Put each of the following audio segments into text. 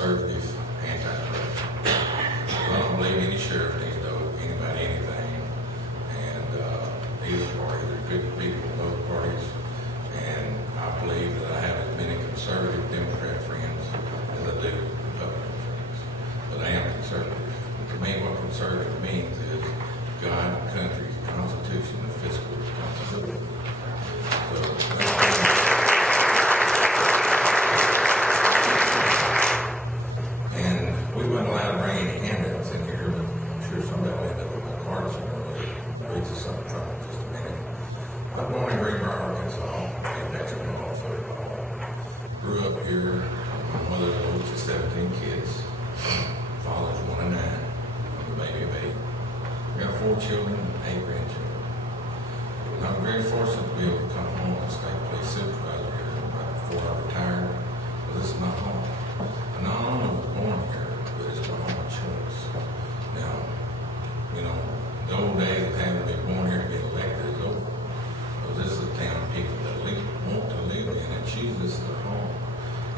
conservative anti-corruption. I don't believe any sheriff needs to owe anybody anything, and either party, there's good people in both parties, and I believe that I have as many conservative Democrat friends as I do Republican friends. But I am conservative. And to me, what conservative means is God, country, Constitution, and fiscal responsibility. So and we weren't allowed to bring any handouts in here, but I'm sure somebody will end up with my cards in there. Reads us something from it just a minute. I'm born in Greenbrier, Arkansas, and Patrick Hall, football. Grew up here. My mother's the oldest of 17 kids. Father's 1 of 9. I'm the baby of 8. We got 4 children and 8 grandchildren. And I'm very fortunate to be able to come home as state police supervisor here before I retired. But this is my home. And not only was I born here, but it's my home of choice. Now, you know, the old days of having to be born here and be elected is over. Because this is a town of people that want to live in and choose this as their home.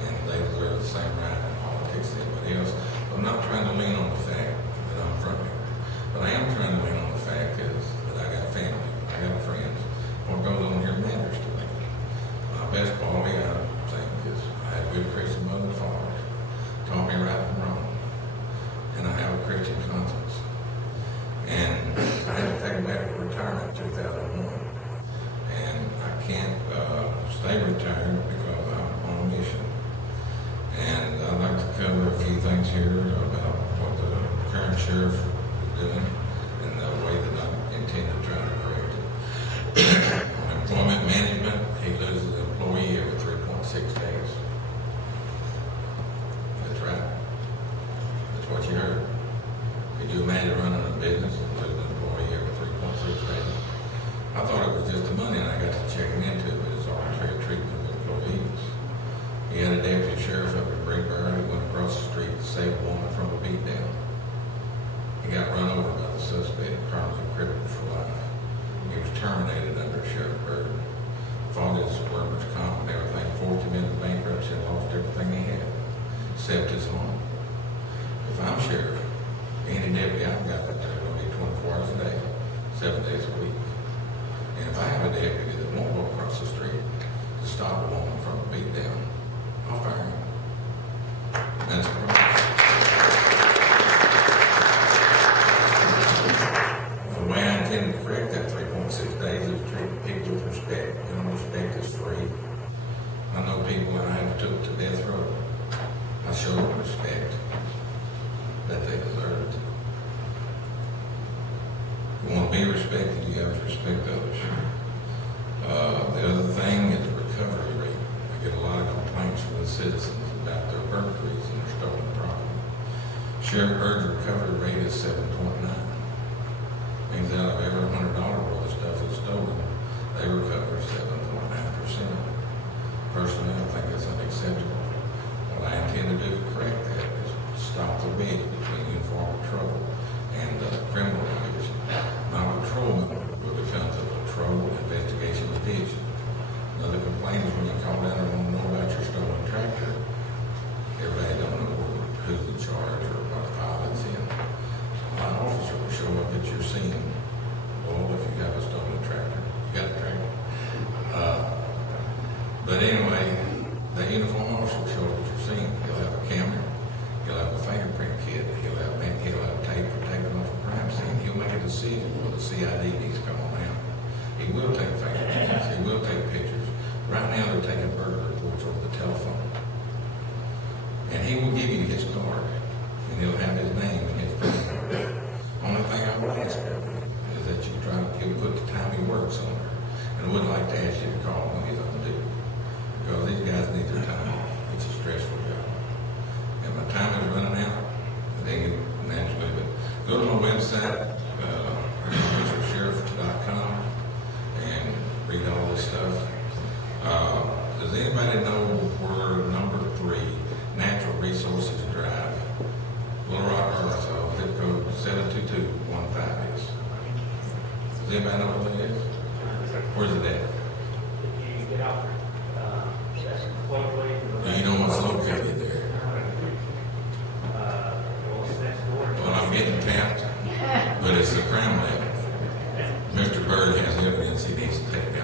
And they deserve the same right in politics as anybody else. But I'm not trying to lean on the fact that I'm from here. But I am trying to lean on the fact is that I got family, I got friends. What goes on here matters to me. My best quality, I think, is I had a good Christian mother and father. Taught me right from wrong. And I have a Christian conscience. And I had to take a medical retirement in 2001. And I can't stay retired because I'm on a mission. And I'd like to cover a few things here about what the current sheriff is doing and the way that I intend to try to correct it. On employment management, he loses an employee every 3.6 days. That's right. That's what you heard. Could you imagine running a business and losing an employee every 3.6 days? I thought it was just the money, and I got to checking into it, but it's arbitrary treatment of employees. He had a deputy sheriff up in Greenbrier who went across the street to save a woman from a beatdown. He got run over by the suspect, criminally crippled for life. He was terminated under Sheriff Burton. Fought his workers' comp and everything, forced him into bankruptcy and lost everything he had, except his home. If I'm sheriff, any deputy I've got out there will be 24 hours a day, 7 days a week. And if I have a deputy that won't go across the street to stop a woman from a beatdown, I'll fire him. That's the problem. The way I intend to correct that 3.6 days is treat people with respect. You know, respect is free. I know people that I have took to death row. I show them respect that they deserved. You want to be respected, you have to respect others. The other thing is recovery rate. I get a lot of complaints from the citizens about their burglaries and their stolen property. Sheriff Bird's recovery rate is 7.9. Means out of every $100 worth of stuff that's stolen, they recover 7.9%. Personally, I think that's unacceptable. What I intend to do to correct that is stop the wedge between uniform patrol and criminal division. My patrolman will become the patrol investigation division. Another complaint is when you call down and want to know about your stolen tractor, everybody don't know who's in charge or what the pilot's in. My officer will show up at your scene. Well, if you have a stolen tractor, you got a tractor. But anyway, the uniform officer will show up at your scene. He'll have a camera, he'll have a fingerprint kit, he'll have tape for taking off a crime scene. He'll make a decision whether the CID needs to come out. He will take fingerprints, he will take pictures. Right now they're taking burglary reports over the telephone. And he will give you his card, and he'll have his name and his phone number. Only thing I would ask him is that you try to put the time he works on there. And I wouldn't like to ask you to call when he's on duty. Because these guys need their time off. It's a stressful job. And my time is running out. They naturally, but go to my website, sheriff.com, and read all this stuff. Does anybody know where number 3, Natural Resources Drive, Little Rock, Arkansas, zip code 72215 is? Does anybody know what that is? Where's it at? You get out there. Do you know what's located there? is the crime lab. Mr. Byrd has evidence he needs to take down.